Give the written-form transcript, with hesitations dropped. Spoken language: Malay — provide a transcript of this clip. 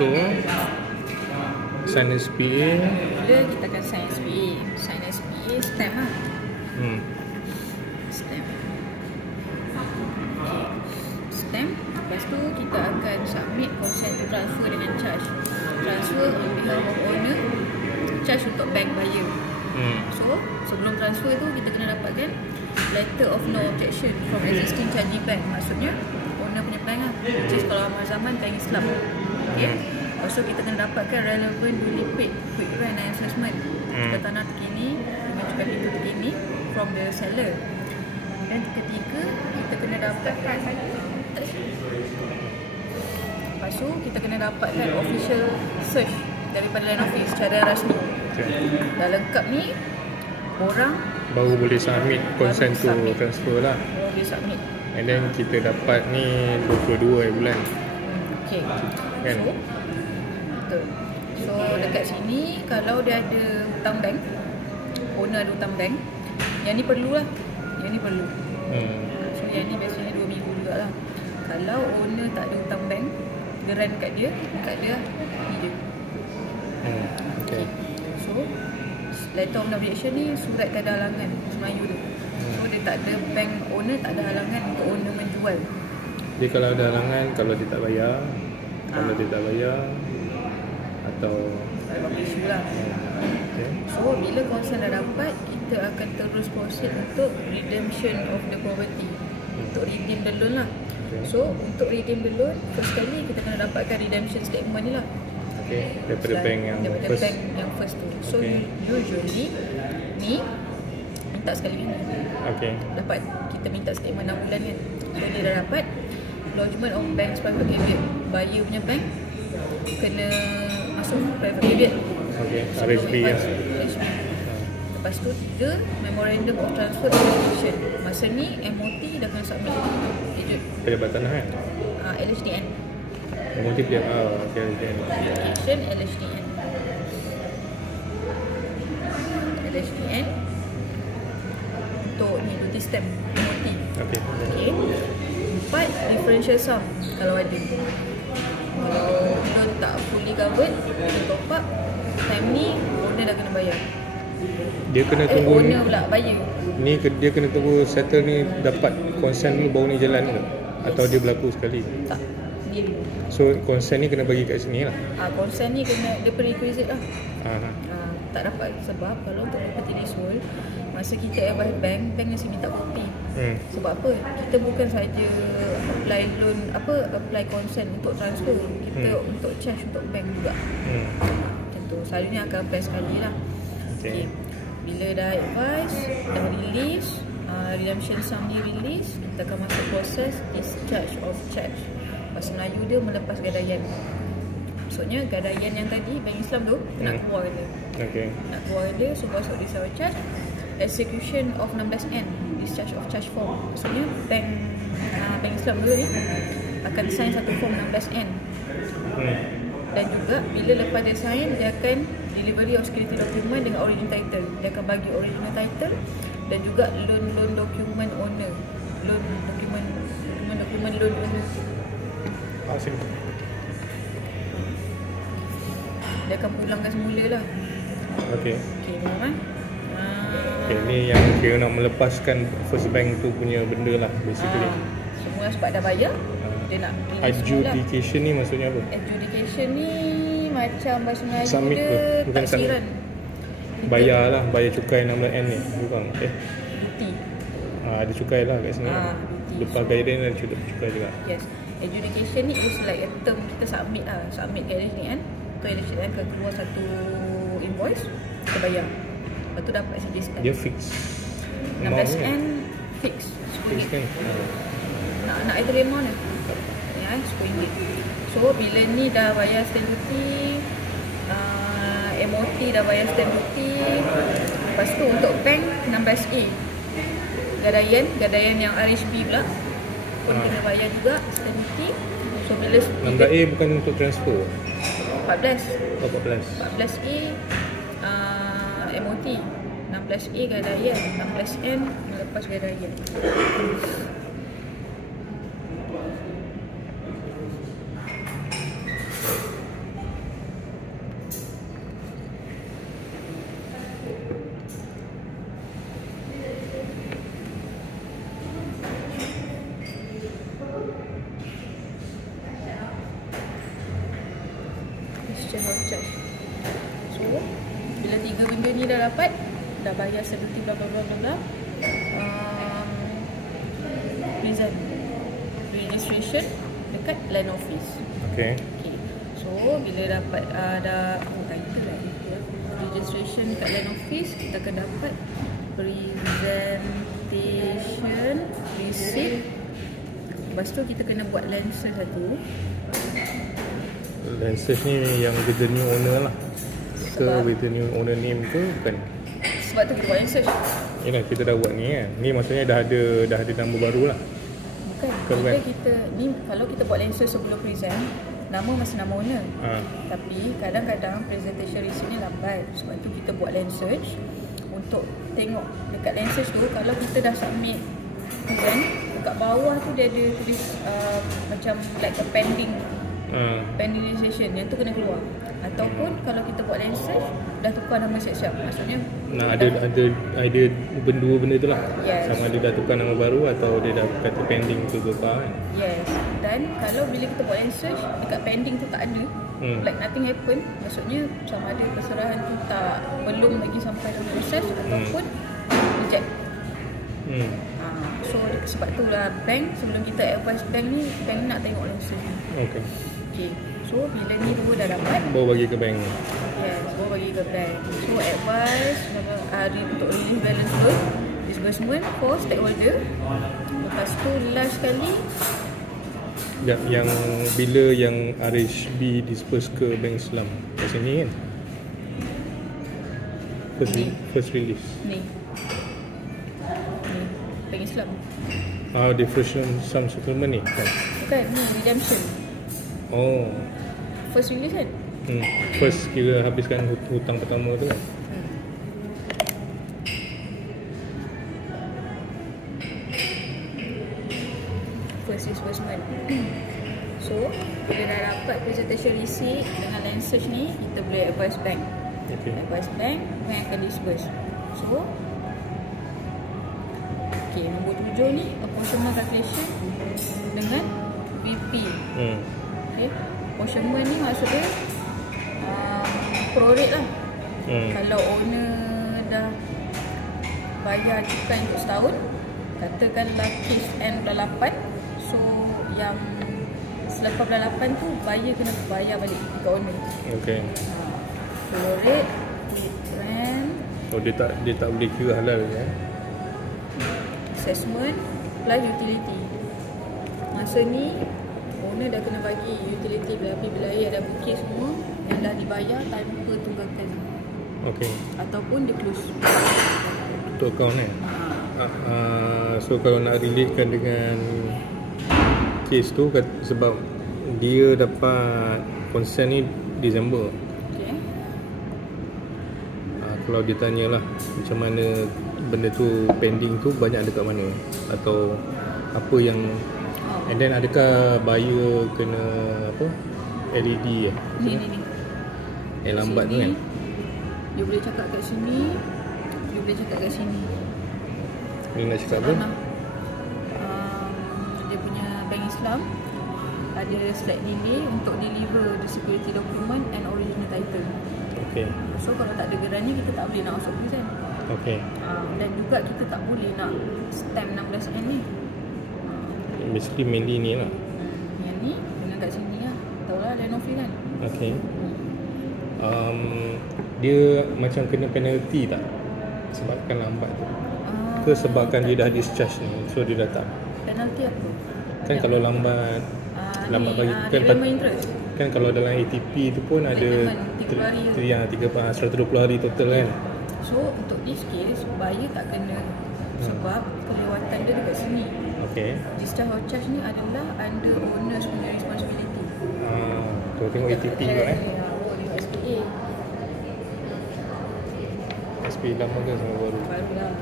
transfer, sign SPA. Bila kita akan sign SPA. Sign SPA, stamp lah. Stamp. Stamp. Lepas tu kita akan submit consent to transfer dengan charge. Transfer on behalf of owner, charge untuk bank buyer. So sebelum transfer tu kita kena dapatkan letter of no objection from existing charging bank. Maksudnya owner punya bank lah, which is kalau Amal Zaman Bank Islam. Okay. Lepas tu kita kena dapatkan relevant duly paid quick rent and assessment harga tanah terkini dengan cukai pintu terkini from the seller. Dan ketiga kita kena dapatkan lepas tu kita kena dapatkan official search daripada land office secara rasmi. Dah lengkap ni, orang baru boleh submit consent to transfer lah. Baru boleh submit. And then kita dapat ni 22 bulan. Okay. Kan? So, betul. So dekat sini kalau dia ada hutang bank, owner ada hutang bank, yang ni perlulah. Yang ni perlu. So yang ni biasanya 2 minggu jugalah. Kalau owner tak ada hutang bank, geran kat dia ni je. Okay. So letter of no objection ni surat tiada halangan Melayu tu. So dia tak ada, bank owner tak ada halangan untuk owner menjual. Jadi kalau ada halangan, kalau dia tak bayar, kalau dia tak bayar atau isu lah. Okay. So bila consent dah dapat, kita akan terus proceed untuk redemption of the property, untuk redeem the loan lah. So untuk redeem the loan, first kali kita kena dapatkan redemption statement ni lah. Okay. Daripada bank yang first tu. So usually ni minta sekali ni. Okay. Dapat, kita minta statement 6 bulan kan. So dia dah dapat lodgement of bank's private caveat. Buyer punya bank kena masuk private caveat. Okay. RHB lah. Lepas tu 3 memorandum of transfer application. Masa ni MOT dah kena submit. Pejabat tanah kan? LHDN. MOT okay, LHDN. Application LHDN. LHDN untuk ni duty stamp MOT. Okay. 4 differential sum kalau ada. Kalau loan tak fully covered, kita top up, time ni owner dah kena bayar. Dia kena tunggu owner pula bayar. Ni dia kena tunggu settle ni dapat consent dulu baru ni jalan ke? Atau dia berlaku sekali? Tak, dia dulu. So consent ni kena bagi kat sini lah. Consent ni kena, dia prerequisite lah. Tak dapat sebab kalau untuk property leasehold, masa kita advise bank mesti minta kopi. Sebab apa? Kita bukan saja apply loan, apply consent untuk transfer, kita untuk charge untuk bank juga. Macam tu. Selalunya akan apply sekali lah. Okay. Bila dah advise, dah release, redemption sum ni release, kita akan masuk proses discharge of charge. Bahasa Melayu dia melepas gadaian. Maksudnya gadaian yang tadi bank Islam tu nak keluar dia. Nak keluar dia, so masuk discharge of charge. Execution of 16N, discharge of charge form. Maksudnya bank Islam tu ni akan sign satu form 16N. Dan juga bila lepas dia sign, dia akan delivery of security document dengan origin title. Dia akan bagi original title dan juga loan document owner. Loan document loan owner. Dia akan pulangkan semula lah. Okay, faham? Okay, ni yang kira nak melepaskan first bank tu punya benda lah basically. Semua sebab dah bayar, dia nak adjudication ni maksudnya apa? Adjudication ni macam bahasa Melayu submit dia bukan taksiran. Bayar lah, bayar cukai 16N ni bukan? Duty. Ada cukai lah kat sini. Lepas guidance ada cukai juga. Yes. Adjudication ni is like a term kita submit lah. Submit ke LHDN. Tu LHDN akan keluar satu invoice, kita bayar. Lepas tu dapat CJ stamp. Dia fix 16N fix RM10. Nak itu amount lah. Ya, RM10. So bila ni dah bayar stamp duty, MOT dah bayar stamp duty. Lepas tu untuk bank 16A gadaian yang RHB pula pun kena bayar juga stamp duty. So bila 16A bukan untuk transfer? 14. 14A MOT, 16A gadaian, 16N melepas gadaian. discharge of charge. So bila 3 benda ni dah dapat, dah bayar seperti bla bla bla bla bla, present registration dekat land office. Okay. Okay. So bila dapat dah title lah registration dekat land office, kita akan dapat presentation receipt. Lepas tu kita kena buat lancer satu. Lancer ni yang with the new owner lah. Ke with the new owner name ke bukan? Sebab tu kita buat lancer. Yalah, kita dah buat ni kan. Ni maksudnya dah ada nama baru lah. Bukan. Bila kita ni, kalau kita buat lancer sebelum present, nama masih nama owner. Tapi kadang-kadang presentation receipt ni lambat. Sebab tu kita buat lancer untuk tengok dekat lancer tu, kalau kita dah submit present, dekat bawah tu dia ada tulis macam like a pending registration, yang tu kena keluar. Ataupun kalau kita buat lancer dah tukar nama siap-siap, maksudnya ada dua benda tu lah. Yes. Sama ada dah tukar nama baru atau dia dah kata pending tu tukar kan. Yes. Dan kalau bila kita buat lancer dekat pending tu tak ada, like nothing happen, maksudnya sama ada perserahan tu belum lagi sampai dalam proses ataupun reject. So sebab tu lah bank, sebelum kita advise bank ni nak tengok lancer ni. Okay. So bila ni dua dah dapat, baru bagi ke bank. Yes, baru bagi ke bank. So advise untuk release balance loan, disbursement for stakeholder. Lepas tu last sekali, yang bila yang RHB disperse ke Bank Islam kat sini kan, first release ni Bank Islam. Diffusion sum settlement ni kan? Bukan, ni redemption. First release kan? First kira habiskan hutang pertama tu kan? First disbursement. So bila dah dapat presentation receipt dengan land search ni, kita boleh advise bank. Advise bank akan disburse. So nombor 7 ni apportionment calculation dengan VP. Apportionment ni maksudnya prorate lah. Kalau owner dah bayar cukai untuk setahun, katakanlah case end bulan 8, so yang selepas bulan 8 tu buyer kena bayar balik ke owner. Prorate, rent, dia tak boleh kira halal ya. Assessment plus utility. Masa ni owner dah kena bagi utility api air ada bukit semua yang dah dibayar tanpa tunggakan. Ataupun dia close untuk account kan. So kalau nak relatekan dengan case tu, sebab dia dapat consent ni Disember. Kalau dia tanyalah macam mana benda tu pending tu banyak dekat mana, atau apa yang and then adakah buyer kena apa LED ni lambat tu kan, dia boleh cakap kat sini, dia boleh cakap kat sini. Dia nak cakap apa? Dia punya Bank Islam ada slight delay untuk deliver the security document and original title. So kalau tak ada geran ni, kita tak boleh nak masuk present. Dan juga kita tak boleh nak stamp 16N ni. Basically mainly ni lah. Yang ni dengan kat sini lah. Tahu lah land office kan. Dia macam kena penalty tak sebabkan lambat tu? Ke sebabkan dia dah discharge ni, so dia dah tak? Penalty apa? Kan kalau lambat bagi kan kalau dalam ATP tu pun ada 120 hari total kan. So untuk this case, buyer tak kena sebab kelewatan dia dekat sini. Discharge of charge ni adalah under owner's punya responsibility. Kalau tengok ATP kot SPA. SPA lama ke sama baru? Baru lah.